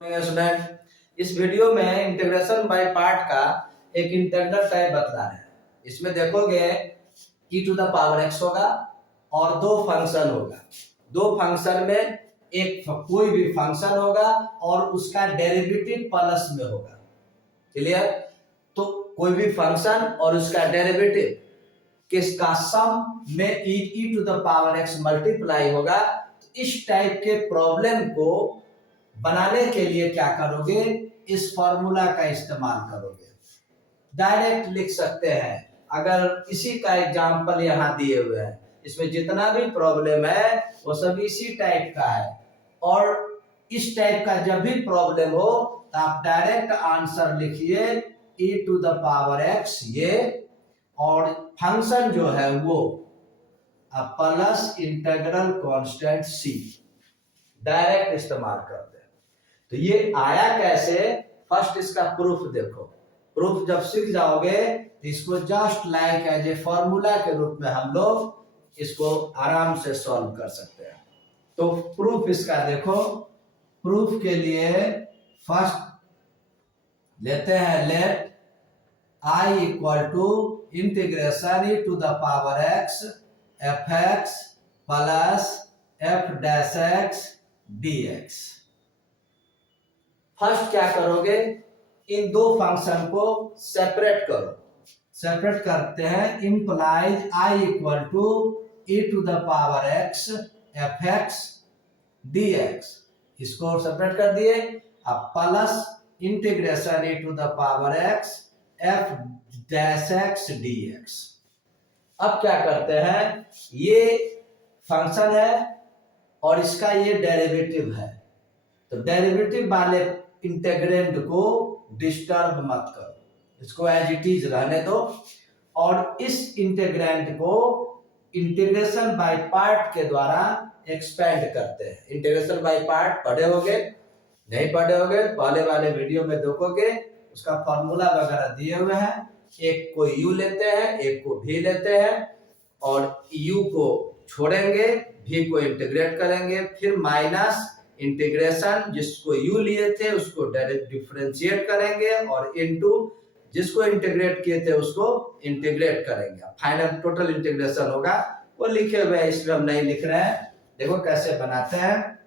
Student, इस video में integration by part का एक इंटीग्रल टाइप बतला है। इसमें देखोगे e to the power x होगा और दो फंक्शन होगा। दो फंक्शन में एक कोई भी फंक्शन होगा और उसका डेरिवेटिव प्लस में होगा। क्लियर? तो कोई भी फंक्शन और उसका डेरिवेटिव किसका सम में e to the power x multiply होगा। तो इस टाइप के प्रॉब्लम को बनाने के लिए क्या करोगे, इस फॉर्मूला का इस्तेमाल करोगे। डायरेक्ट लिख सकते हैं। अगर इसी का एग्जांपल यहाँ दिए हुए हैं, इसमें जितना भी प्रॉब्लम है वो सब इसी टाइप का है। और इस टाइप का जब भी प्रॉब्लम हो तो आप डायरेक्ट आंसर लिखिए e to the power x ये, और फंक्शन जो है वो plus integral constant c direct इस्तेमाल करते हैं। तो ये आया कैसे, फर्स्ट इसका प्रूफ देखो। प्रूफ जब सीख जाओगे तो इसको just like as a formula के रूप में हम लोग इसको आराम से सॉल्व कर सकते हैं। तो प्रूफ इसका देखो। प्रूफ के लिए फर्स्ट लेते हैं let I equal to integration e to the power x F x plus F dash x dx। First क्या करोगे, इन दो फंक्शन को सेपरेट करो। सेपरेट करते हैं, implies I equal to e to the power x F x dx। इसको separate कर दिए। अब plus integration e to the power x f dash x dx। अब क्या करते हैं, ये फंक्शन है और इसका ये डेरिवेटिव है। तो डेरिवेटिव वाले इंटीग्रेंड को डिस्टर्ब मत करो, इसको एज इट इज रहने दो। और इस इंटीग्रेंड को इंटीग्रेशन बाय पार्ट के द्वारा एक्सपेंड करते हैं। इंटीग्रेशन बाय पार्ट पढ़े होगे, नहीं पढ़े होगे पहले वाले वीडियो में देखोगे, उसका फॉर्मूला वगैरह दिए हुए हैं। एक को u लेते हैं, एक को v लेते हैं, और u को छोड़ेंगे, v को इंटीग्रेट करेंगे, फिर माइनस इंटीग्रेशन जिसको u लिए थे उसको डायरेक्ट डिफरेंशिएट करेंगे, और इनटू जिसको इंटीग्रेट किए थे उसको इंटीग्रेट करेंगे। फाइनल टोटल इंटीग्रेशन होगा, वो लिखे हुए हैं, इसलिए हम नहीं लिख रहे हैं। देखो कैसे बनाते हैं।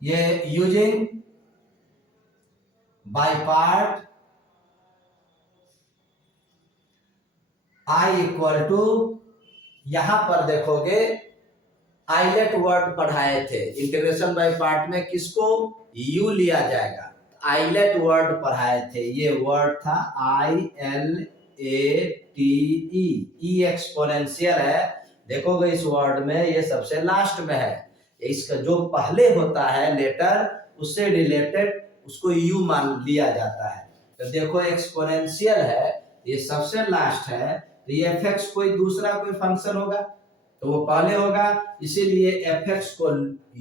ये using by part I equal to, यहां पर देखोगे आइलेट वर्ड पढ़ाए थे इंटीग्रेशन बाय पार्ट में, किसको u लिया जाएगा, आइलेट वर्ड पढ़ाए थे। ये वर्ड था ILATE, ई एक्सपोनेंशियल है। देखोगे इस वर्ड में ये सबसे लास्ट में है। इसका जो पहले होता है लेटर उससे रिलेटेड उसको u मान लिया जाता है। तो देखो एक्सपोनेंशियल है, ये सबसे लास्ट है। तो ये fx कोई दूसरा कोई फंक्शन होगा तो वो पहले होगा, इसीलिए fx को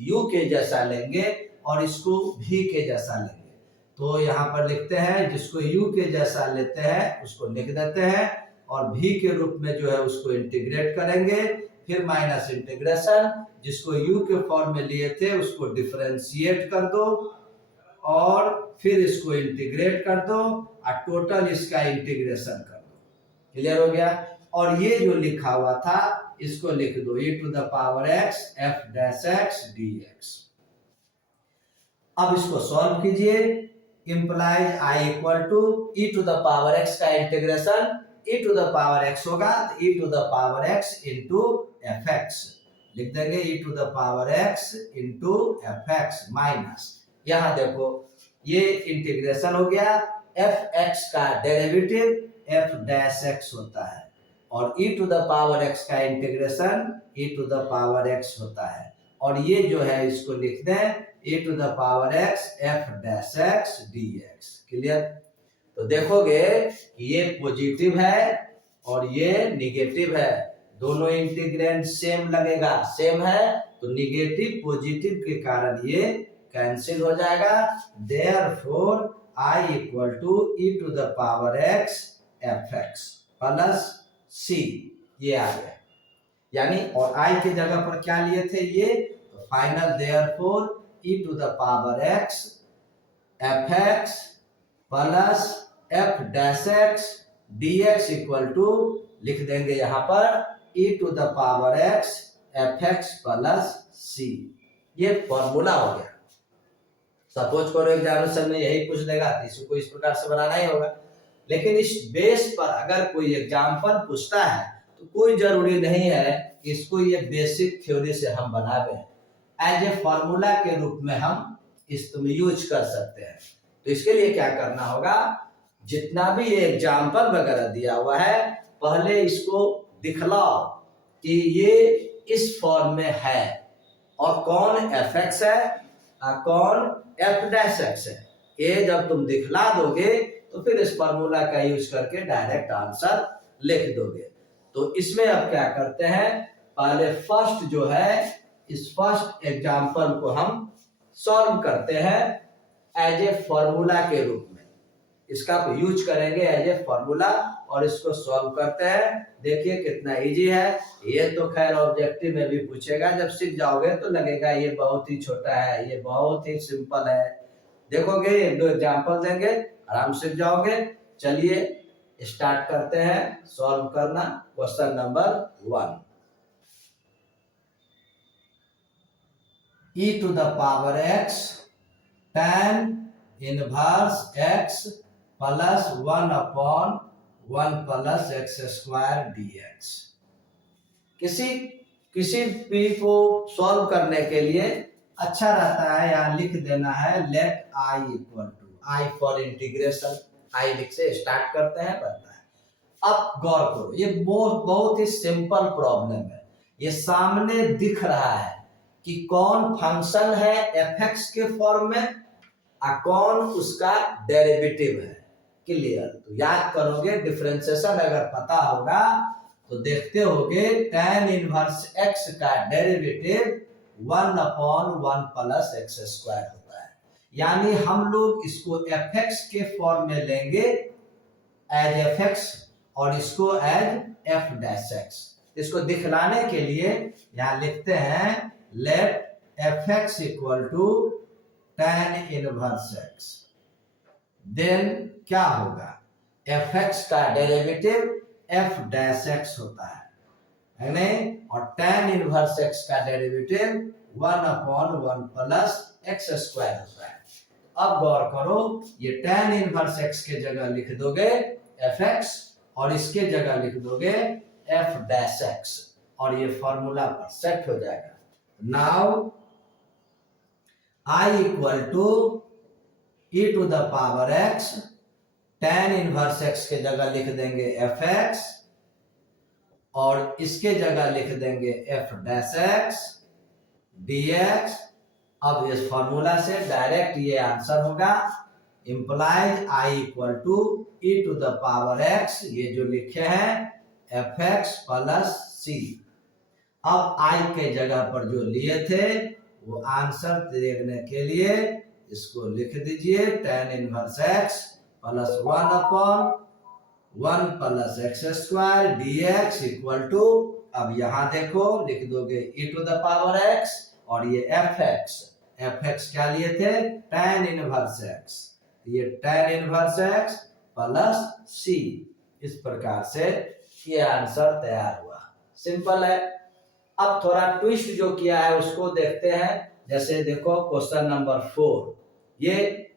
u के जैसा लेंगे और इसको v के जैसा लेंगे। तो यहाँ पर लिखते हैं, जिसको u के जैसा लेते हैं उसको लिख देते हैं, और v के रूप में जो है उसको इंटीग्रेट करेंगे, फिर माइनस इंटीग्रेशन जिसको u के फॉर्म में लिए थे उसको डिफरेंशिएट कर दो, और फिर इसको इंटीग्रेट कर दो, और टोटल इसका इंटीग्रेशन कर दो। क्लियर हो गया। और ये जो लिखा हुआ था इसको लिख दो e to the power x f dash x dx। अब इसको सॉल्व कीजिए। Implies I equal to e to the power x का integration e to the power x होगा तो e to the power x into f x लिख देंगे, e to the power x into f x minus, यहां देखो ये integration हो गया। एफ एक्स का डेरिवेटिव एफ डैश एक्स होता है, और e to the power x का integration e to the power x होता है, और ये जो है इसको लिख दें e to the power x f dash x dx। Clear? तो देखोगे ये पॉजिटिव है और ये निगेटिव है, दोनों इंटीग्रेंड सेम लगेगा, सेम है तो निगेटिव पॉजिटिव के कारण ये कैंसिल हो जाएगा। Therefore I equal to e to the power x F x plus c, ये आ गया। यानी और I की जगह पर क्या लिए थे ये, तो final therefore e to the power x F x plus F dash X D X equal to लिख देंगे यहाँ पर e to the power X F x plus C. ये फॉर्मूला हो गया। सपोज करो एग्जामिनेशन में यही पूछ देगा तो इसको इस प्रकार से बनाना ही होगा। लेकिन इस बेस पर अगर कोई एग्जाम्पल पूछता है तो कोई जरूरी नहीं है कि इसको ये बेसिक थ्योरी से हम बनावे, एज ए फॉर्मूला के रूप में हम इसको यूज कर सकते हैं। तो इसके लिए क्या करना होगा, जितना भी ये एग्जाम्पल वगैरह दिया हुआ है पहले इसको दिखलाओ कि ये इस फॉर्म में है और कौन एफ एक्स है और कौन एफ डैश एक्स है। ये जब तुम दिखला दोगे तो फिर इस फॉर्मूला का यूज करके डायरेक्ट आंसर लिख दोगे। तो इसमें अब क्या करते हैं, पहले फर्स्ट जो है इस फर्स्ट एग्जाम्पल को हम सॉल्व करते हैं एज ए फॉर्मूला के रूप में। इसका यूज करेंगे एज ए फॉर्मूला और इसको सॉल्व करते हैं। देखिए कितना इजी है। ये तो खैर ऑब्जेक्टिव में भी पूछेगा, जब सीख जाओगे तो लगेगा ये बहुत ही छोटा है, ये बहुत ही सिंपल है। देखोगे एक दो एग्जाम्पल देंगे, आराम सीख जाओगे। चलिए स्टार्ट करते हैं सॉल्व करना। Question number 1, e to the power x tan inverse x plus 1/1 plus x square dx। किसी भी को सॉल्व करने के लिए अच्छा रहता है यहाँ लिख देना है let i equal to i for integration. i लिख से स्टार्ट करते हैं, बनता है। अब गौर करो, ये बहुत ही सिंपल प्रॉब्लम है। ये सामने दिख रहा है कि कौन फंक्शन है एफ एक्स के फॉर्म में और कौन उसका डेरिवेटिव है। क्लियर? तो याद करोगे, डिफरेंशिएशन अगर पता होगा तो देखते होगे tan इनवर्स x का डेरिवेटिव 1/1 प्लस एक्स स्क्वायर होता है। यानी हम लोग इसको एफ एक्स के फॉर्म में लेंगे एज एफ एक्स और इसको एज एफ डैश एक्स। इसको दिखलाने के लिए यहाँ लिखते हैं let f x equal to tan inverse x. Then क्या होगा, एफ एक्स का डेरिवेटिव एफ डैश एक्स होता है नहीं, और tan इनवर्स एक्स का डेरिवेटिव 1/1 प्लस एक्स स्क्वायर होता है। अब गौर करो, ये tan इनवर्स एक्स के जगह लिख दोगे एफ एक्स और इसके जगह लिख दोगे एफ डैश एक्स और ये फॉर्मूला पर सेट हो जाएगा। Now i equal to e to the power x tan inverse x के जगह लिख देंगे एफ एक्स और इसके जगह लिख देंगे एफ डैश एक्स dx। अब इस फॉर्मूला से डायरेक्ट ये आंसर होगा, implies i equal to e to the power x, ये जो लिखे हैं एफ एक्स प्लस सी। अब i के जगह पर जो लिए थे वो आंसर देखने के लिए इसको लिख दीजिए tan inverse x plus 1/1 plus x square dx equal to, अब यहाँ देखो लिख दोगे e to the power x और ये एफ एक्स क्या लिए थे tan इनवर्स x, ये tan inverse x plus c। इस प्रकार से ये आंसर तैयार हुआ। सिंपल है। अब थोड़ा ट्विस्ट जो किया है उसको देखते हैं। जैसे देखो क्वेश्चन नंबर 4, ये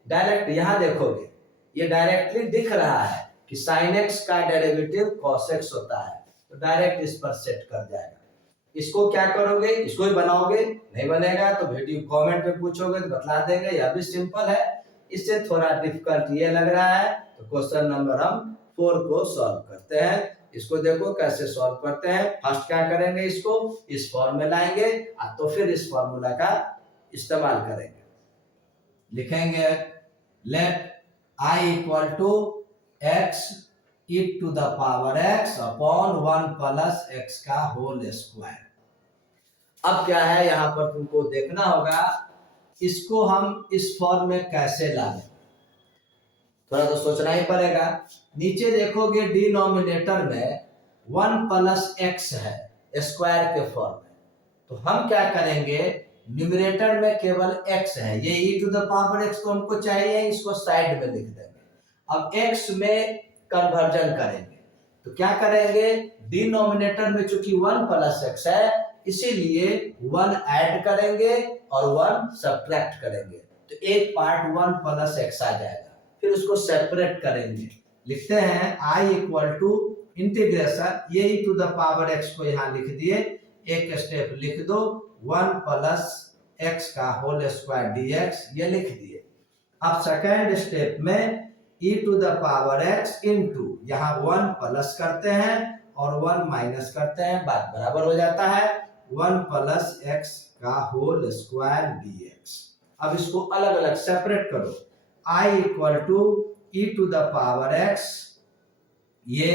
डायरेक्ट यहाँ देखोगे ये डायरेक्टली दिख रहा है कि sin x का डेरिवेटिव cos x होता है, तो डायरेक्ट इस पर सेट कर जाएगा। इसको क्या करोगे, इसको ही बनाओगे, नहीं बनेगा तो वीडियो कमेंट में पूछोगे तो बतला देंगे। यह भी सिंपल है, इससे थोड़ा डिफिकल्ट ये लग रहा है तो क्वेश्चन नंबर हम 4 को सॉल्व करते हैं। इसको देखो कैसे सॉल्व करते हैं। फर्स्ट क्या करेंगे, इसको इस फॉर्म में लाएंगे तो फिर इस फॉर्मूला का इस्तेमाल करेंगे। लिखेंगे let i equal to x e to the power x upon 1 plus x का होल स्क्वायर। अब क्या है यहाँ पर तुमको देखना होगा, इसको हम इस फॉर्म में कैसे लाएं, थोड़ा तो सोचना ही पड़ेगा। नीचे देखोगे डिनोमिनेटर में 1 प्लस एक्स है स्क्वायर के फॉर्म में, तो हम क्या करेंगे न्यूमरेटर में केवल x है, ये e to the power x तो हमको चाहिए, इसको साइड में लिख देंगे। अब x में कन्वर्जन करेंगे तो क्या करेंगे, डिनोमिनेटर में चूंकि 1 प्लस x है इसीलिए 1 ऐड करेंगे और 1 सब्ट्रैक्ट करेंगे, तो एक पार्ट 1 प्लस x आ जाएगा। फिर उसको सेपरेट करेंगे, लिखते हैं i इक्वल टू इंटीग्रेशन, ये e to the power x को यहाँ लिख दिए, एक स्टेप लिख दो 1 प्लस x का होल स्क्वायर dx, ये लिख दिए। अब सेकेंड स्टेप में e to the power x into यहाँ 1 प्लस करते हैं और 1 माइनस करते हैं, बात बराबर हो जाता है, 1 प्लस x का होल स्क्वायर dx। अब इसको अलग अलग सेपरेट करो, i equal to e to the power x, ये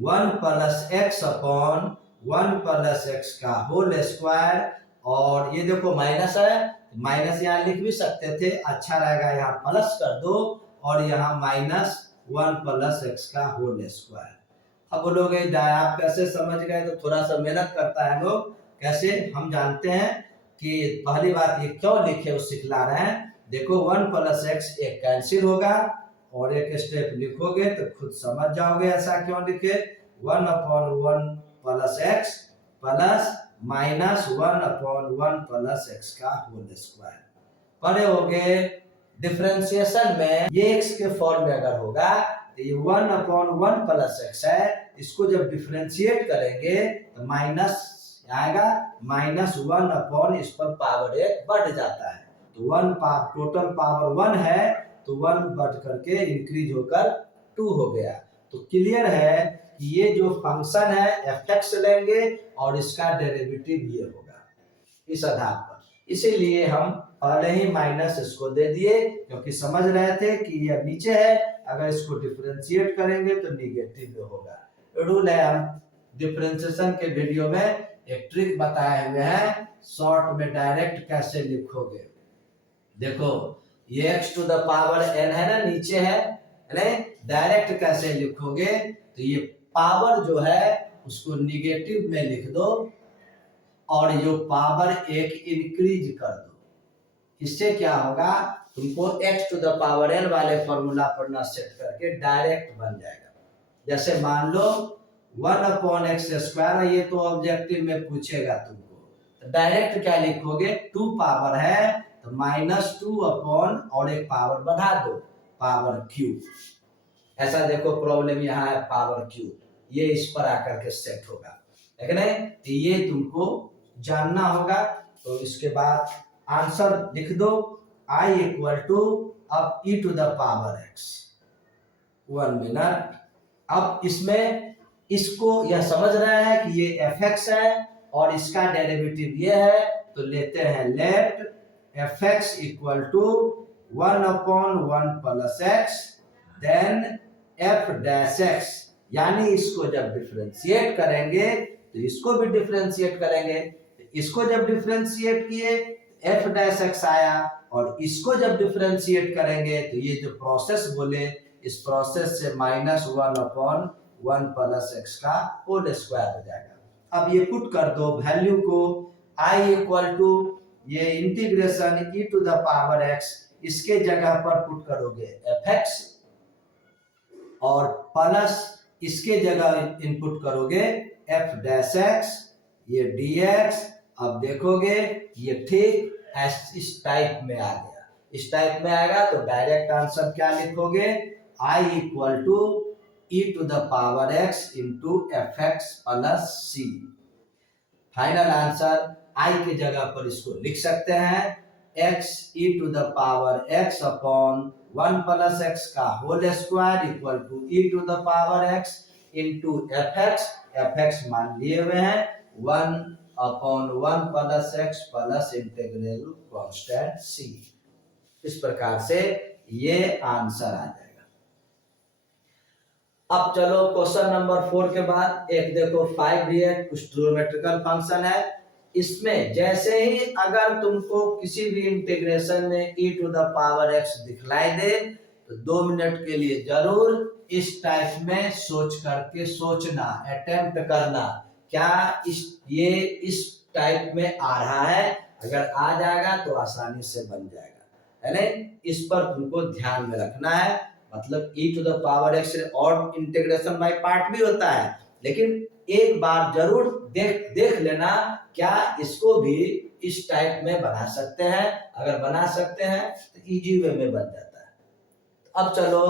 1 plus x upon 1 plus x का होल स्क्वायर, और ये देखो माइनस है, माइनस यहाँ लिख भी सकते थे, अच्छा रहेगा यहाँ प्लस कर दो और यहाँ माइनस 1 प्लस x का होल स्क्वायर। अब बोलोगे आप कैसे समझ गए, तो थोड़ा सा मेहनत करता है लोग, कैसे हम जानते हैं कि पहली बात ये क्यों लिखे वो सिखला रहे हैं। देखो 1 प्लस x एक कैंसिल होगा और एक स्टेप लिखोगे तो खुद समझ जाओगे ऐसा क्यों लिखे, 1 upon 1 plus x plus minus 1 upon 1 plus x का होल स्क्वायर। पढ़े होगे डिफरेंशिएशन में ये x के फॉर्म में अगर होगा तो ये 1 अपॉन 1 प्लस x है, इसको जब डिफरेंशिएट करेंगे तो माइनस आएगा, माइनस 1 अपॉन इस पर पावर 1 बढ़ जाता है, तो 1 टोटल पावर 1 है तो 1 बढ़ करके इंक्रीज होकर 2 हो गया। तो क्लियर है कि ये जो फंक्शन है fx लेंगे और इसका डेरिवेटिव ये होगा इस आधार पर, इसीलिए हम पहले ही माइनस इसको दे दिए क्योंकि समझ रहे थे कि ये नीचे है, अगर इसको डिफरेंशिएट करेंगे तो निगेटिव होगा। रूल है, हम डिफरेंशिएशन के वीडियो में एक ट्रिक बताए हुए हैं, शॉर्ट में डायरेक्ट कैसे लिखोगे। देखो ये x to the power n है ना, नीचे है, डायरेक्ट कैसे लिखोगे, तो ये पावर जो है उसको निगेटिव में लिख दो और जो पावर एक इंक्रीज कर दो, इससे क्या होगा, तुमको x to the power n वाले फॉर्मूला पर ना सेट करके डायरेक्ट बन जाएगा। जैसे मान लो 1 अपॉन एक्स स्क्वायर, ये तो ऑब्जेक्टिव में पूछेगा तुमको, तो डायरेक्ट क्या लिखोगे, 2 पावर है तो माइनस 2 अपॉन और एक पावर बढ़ा दो, पावर क्यूब। ऐसा देखो प्रॉब्लम यहाँ है पावर क्यूब, ये इस पर आकर के सेट होगा, है नहीं, तो ये तुमको जानना होगा। तो इसके बाद आंसर लिख दो, i इक्वल टू अब e to the power x, 1 minute. अब इसमें इसको यह समझ रहे हैं कि ये fx है और इसका डेरिवेटिव ये है, तो लेते हैं let fx equal to 1 upon 1 plus x then f dash x, यानी इसको जब डिफरेंशिएट करेंगे तो इसको भी डिफरेंशिएट करेंगे, इसको जब डिफरेंशिएट किए f डैश x आया और इसको जब डिफरेंशिएट करेंगे तो ये जो प्रोसेस बोले इस प्रोसेस से माइनस 1 अपॉन 1 प्लस x का होल स्क्वायर हो जाएगा। अब ये पुट कर दो वैल्यू को, i इक्वल टू ये integration e to the power x, इसके जगह पर पुट करोगे fx और प्लस इसके जगह इनपुट करोगे f डैश x, ये dx। अब देखोगे ये ठीक इस टाइप में आ गया, इस टाइप में आएगा तो डायरेक्ट आंसर क्या लिखोगे, i equal to e to the power x into fx plus c। Final answer i के जगह पर इसको लिख सकते हैं x e to the power x upon 1 plus x का whole square equal to e to the power x into fx मान लिए हुए हैं 1 upon 1 plus x plus integral constant c। इस प्रकार से ये आंसर आ जाएगा। अब चलो क्वेश्चन नंबर 4 के बाद एक देखो 5 भी है, कुछ ट्रिग्नोमेट्रिकल फंक्शन है। इसमें जैसे ही अगर तुमको किसी भी इंटीग्रेशन में e to the power x दिखलाई दे तो 2 मिनट के लिए जरूर इस टाइप में सोच करके सोचना, अटेम्प्ट करना, क्या ये इस टाइप में आ रहा है। अगर आ जाएगा तो आसानी से बन जाएगा, है नहीं। इस पर तुमको ध्यान में रखना है। मतलब e to the power x और इंटीग्रेशन बाय पार्ट भी होता है, लेकिन एक बार जरूर देख लेना, क्या इसको भी इस टाइप में बना सकते हैं। अगर बना सकते हैं तो इजी वे में बन जाता है। अब चलो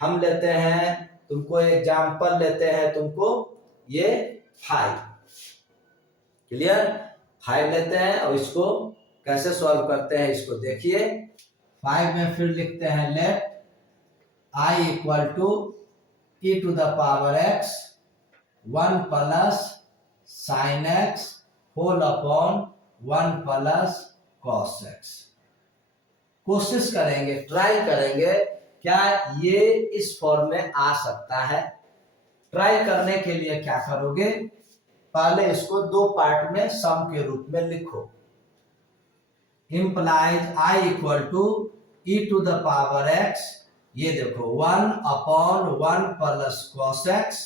हम लेते हैं, तुमको एग्जाम्पल लेते हैं, तुमको ये 5 क्लियर 5 लेते हैं और इसको कैसे सॉल्व करते हैं इसको देखिए। 5 में फिर लिखते हैं let I equal to e to the power x 1 plus sine x whole upon 1 plus cos x। कोशिश करेंगे, ट्राई करेंगे क्या ये इस फॉर्म में आ सकता है। ट्राई करने के लिए क्या करोगे, पहले इसको दो पार्ट में सम के रूप में लिखो। Implies I equal to e to the power x, ये देखो 1 upon 1 plus cos x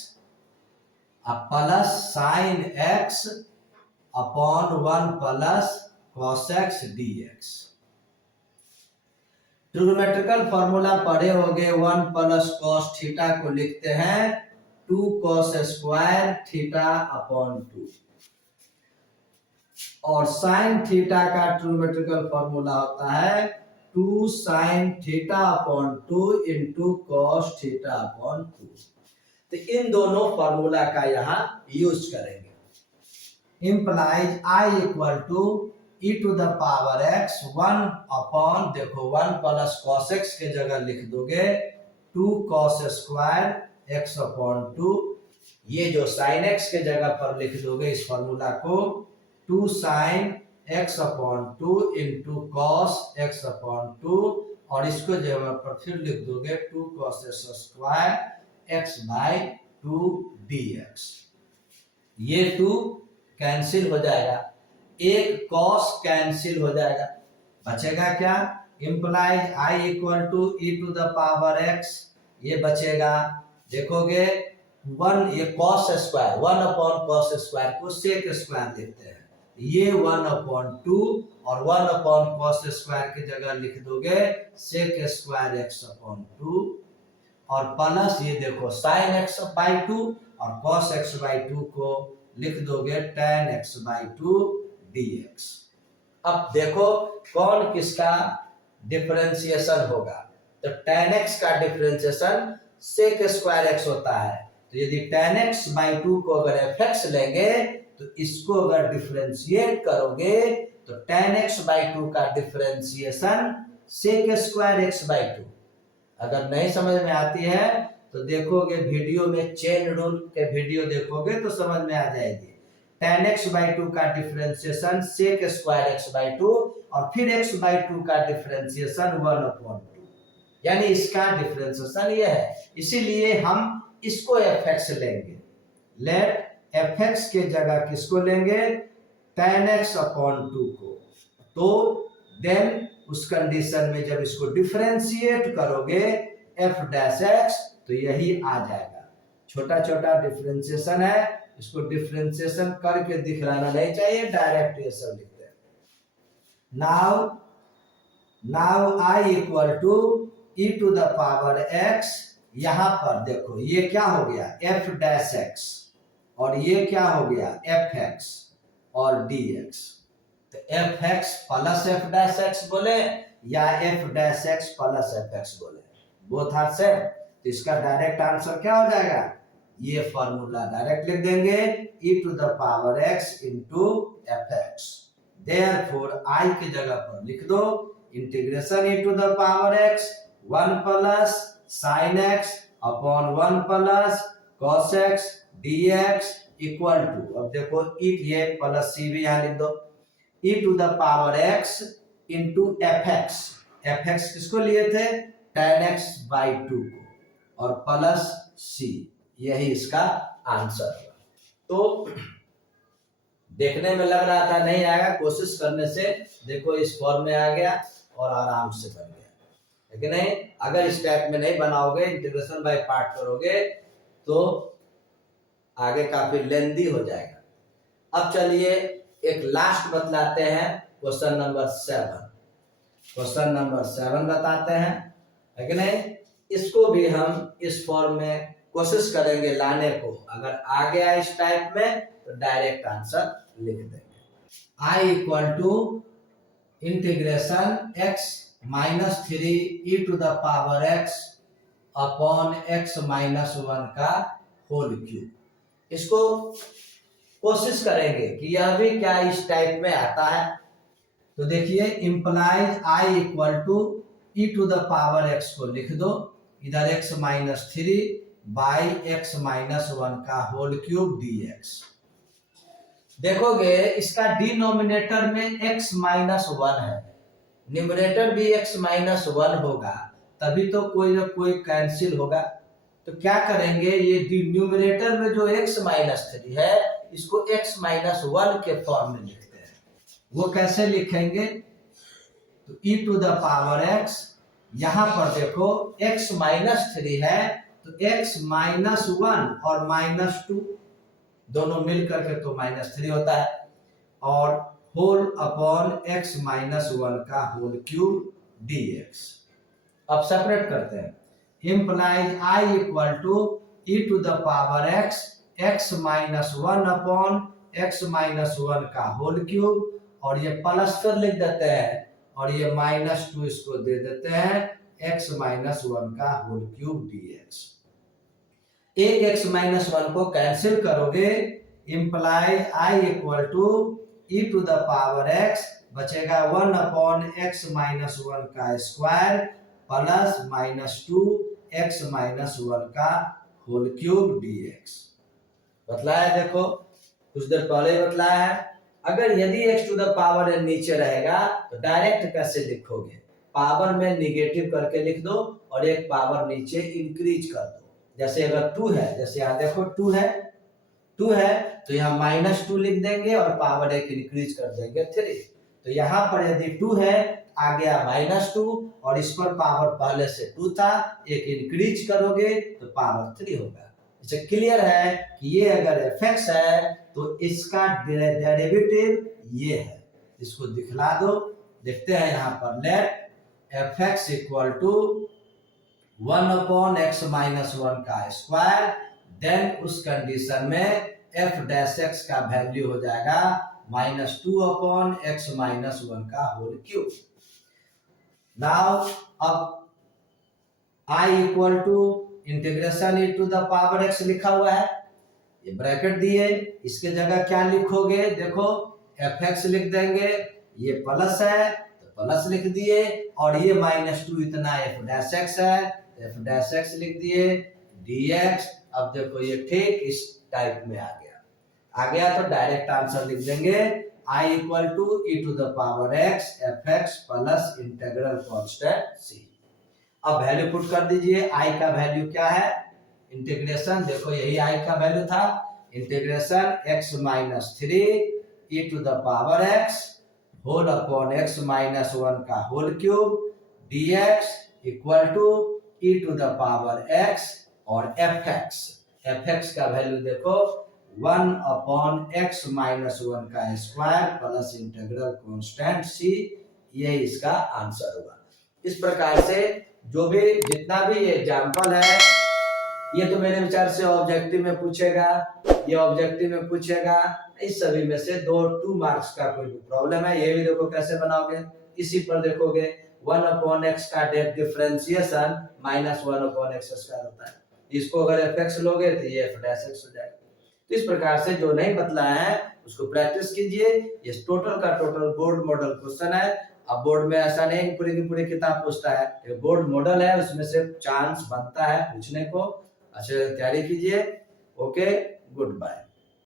plus sine x upon 1 plus cos x dx। Trigonometrical formula पढ़े होगे, 1 प्लस कॉस थीटा को लिखते हैं 2 कॉस स्क्वायर थीटा अपॉन 2, और साइन थीटा का trigonometrical formula होता है 2 sine theta upon 2 into cos theta upon 2। तो इन दोनों फॉर्मूला का यहाँ यूज करेंगे। Implies I equal to e to the power x 1 upon, देखो 1 प्लस कॉस x के जगह लिख दोगे 2 कॉस स्क्वायर x अपॉन 2, ये जो साइन x के जगह पर लिख दोगे इस फॉर्मूला को 2 sine x upon 2 into cos x upon 2, और इसको जगह पर फिर लिख दोगे 2 cos square x by 2 dx। ये 2 कैंसिल हो जाएगा, एक कॉस कैंसिल हो जाएगा, बचेगा क्या, implies I equal to e to the power x, ये बचेगा। देखोगे 1, ये cos square 1 upon cos square को सेक स्क्वायर लिखते हैं, ये 1 अपॉन 2 और 1 अपॉन कॉस स्क्वायर की जगह लिख दोगे सेक स्क्वायर x अपॉन 2, और प्लस ये देखो साइन x बाई 2 और कॉस x बाई 2 को लिख दोगे tan x बाई 2 dx। अब देखो कौन किसका डिफरेंशिएशन होगा, तो tan x का डिफरेंशिएशन sec स्क्वायर x होता है, तो यदि tan x बाई 2 को अगर fx लेंगे तो इसको अगर डिफरेंशिएट करोगे तो tan x बाई 2 का differentiation sec square x by 2। अगर नहीं समझ में आती है तो देखोगे वीडियो में, चेन रूल के वीडियो देखोगे तो समझ में आ जाएगी। tan x बाई 2 का differentiation sec square x by 2 और फिर x बाई 2 का डिफरेंशिएशन 1 अपॉन 2, यानी इसका डिफरेंशिएशन ये है, इसीलिए हम इसको fx लेंगे। लेट fx के जगह किसको लेंगे, tan x अपॉन 2 को, तो देन उस कंडीशन में जब इसको डिफरेंशिएट करोगे f डैश x तो यही आ जाएगा। छोटा छोटा डिफरेंशिएशन है, इसको डिफरेंशिएशन करके दिखलाना नहीं चाहिए, डायरेक्ट ये सब लिखते हैं। Now I equal to e to the power x, यहां पर देखो ये क्या हो गया f डैश x और ये क्या हो गया fx और dx। तो fx plus f dash x बोले या f dash x plus fx बोले, बोथ आर सेम, तो इसका डायरेक्ट आंसर क्या हो जाएगा, ये फॉर्मूला डायरेक्ट लिख देंगे e to the power x into fx। Therefore I की जगह पर लिख दो integration e to the power x 1 plus sine x upon 1 plus cos x dx equal to, अब देखो ये प्लस c भी यहाँ लिख दो, e to the power x into fx, fx किसको लिए थे tan x बाई 2 को, और प्लस c, यही इसका आंसर है। तो देखने में लग रहा था नहीं आएगा, कोशिश करने से देखो इस फॉर्म में आ गया और आराम से बन गया, लेकिन नहीं अगर इस टाइप में नहीं बनाओगे, इंटीग्रेशन बाय पार्ट करोगे तो आगे काफी लेंदी हो जाएगा। अब चलिए एक लास्ट बतलाते हैं क्वेश्चन नंबर 7। क्वेश्चन नंबर 7 बताते हैं, है कि नहीं। इसको भी हम इस फॉर्म में कोशिश करेंगे लाने को। अगर आ गया इस टाइप में तो डायरेक्ट आंसर लिख देंगे। I equal to integration x minus 3 e to the power x upon x minus 1 का होल क्यूब। इसको कोशिश करेंगे कि यह भी क्या इस टाइप में आता है। तो देखिए implies I equal to e to the power x को लिख दो, इधर x minus 3 by x minus 1 का होल क्यूब dx। देखोगे इसका डिनोमिनेटर में x माइनस 1 है, न्यूमरेटर भी x माइनस 1 होगा, तभी तो कोई ना कोई कैंसिल होगा। तो क्या करेंगे, ये न्यूमरेटर में जो x माइनस 3 है इसको x माइनस 1 के फॉर्म में लिखते हैं। वो कैसे लिखेंगे, तो e to the power x, यहां पर देखो x माइनस 3 है तो x माइनस 1 और माइनस 2 दोनों मिल करके तो माइनस 3 होता है, और होल अपॉन x माइनस 1 का होल क्यूब dx। अब सेपरेट करते हैं, implies I equal to e to the power x minus 1 upon x minus 1 का होल क्यूब, और ये प्लस कर लिख देते हैं, और ये माइनस 2 इसको दे देते हैं x माइनस 1 का होल क्यूब dx। एक x माइनस 1 को कैंसिल करोगे, implies I equal to e to the power x, बचेगा 1 अपॉन x माइनस 1 का square plus minus 2 x minus 1 का होल क्यूब dx। बतलाया, देखो कुछ देर पहले बतलाया है। अगर यदि x to the power n नीचे रहेगा तो डायरेक्ट कैसे लिखोगे, पावर में निगेटिव करके लिख दो और एक पावर नीचे इंक्रीज कर दो। जैसे अगर 2 है, जैसे यहाँ देखो 2 है तो यहाँ माइनस 2 लिख देंगे और पावर एक इंक्रीज कर देंगे 3। तो यहाँ पर यदि 2 है आ गया माइनस 2, और इस पर पावर पहले से 2 था, एक इंक्रीज करोगे तो पावर 3 होगा। इसे क्लियर है कि ये अगर fx है तो इसका डेरिवेटिव ये है, इसको दिखला दो। देखते हैं यहाँ पर, let fx equal to 1 upon x minus 1 का स्क्वायर, देन उस कंडीशन में f डैश x का वैल्यू हो जाएगा माइनस 2 अपॉन x माइनस 1 का होल क्यूब। नाउ अब I equal to integration e to the power x लिखा हुआ है, ये ब्रैकेट दिए, इसके जगह क्या लिखोगे, देखो fx लिख देंगे, ये प्लस है तो प्लस लिख दिए, और ये माइनस 2 इतना f डैश x है तो f डैश x लिख दिए dx। अब देखो ये ठीक इस टाइप में आ गया तो डायरेक्ट आंसर लिख देंगे I equal to e to the power x fx plus integral constant c। अब वैल्यू पुट कर दीजिए, I का वैल्यू क्या है, इंटीग्रेशन देखो यही I का वैल्यू था, integration x minus 3 e to the power x whole upon x minus 1 का whole cube dx equal to e to the power x, और fx का वैल्यू देखो 1 अपॉन x माइनस 1 का square plus integral constant c, ये इसका answer होगा। इस प्रकार से जो भी जितना भी एग्जाम्पल है, ये तो मेरे विचार से ऑब्जेक्टिव में पूछेगा, ये ऑब्जेक्टिव में पूछेगा, इस सभी में से 2 मार्क्स का कोई भी प्रॉब्लम है, ये भी देखो कैसे बनाओगे। इसी पर देखोगे 1 अपॉन x का differentiation minus 1 upon x square होता है, इसको अगर fx लोगे तो ये f डैश x हो जाएगा। तो इस प्रकार से जो नहीं बतलाया है उसको प्रैक्टिस कीजिए। ये टोटल का टोटल बोर्ड मॉडल क्वेश्चन है। अब बोर्ड में ऐसा नहीं पूरी की पूरी किताब पूछता है, ये बोर्ड मॉडल है, उसमें से चांस बनता है पूछने को। अच्छे से तैयारी कीजिए। Okay, good bye.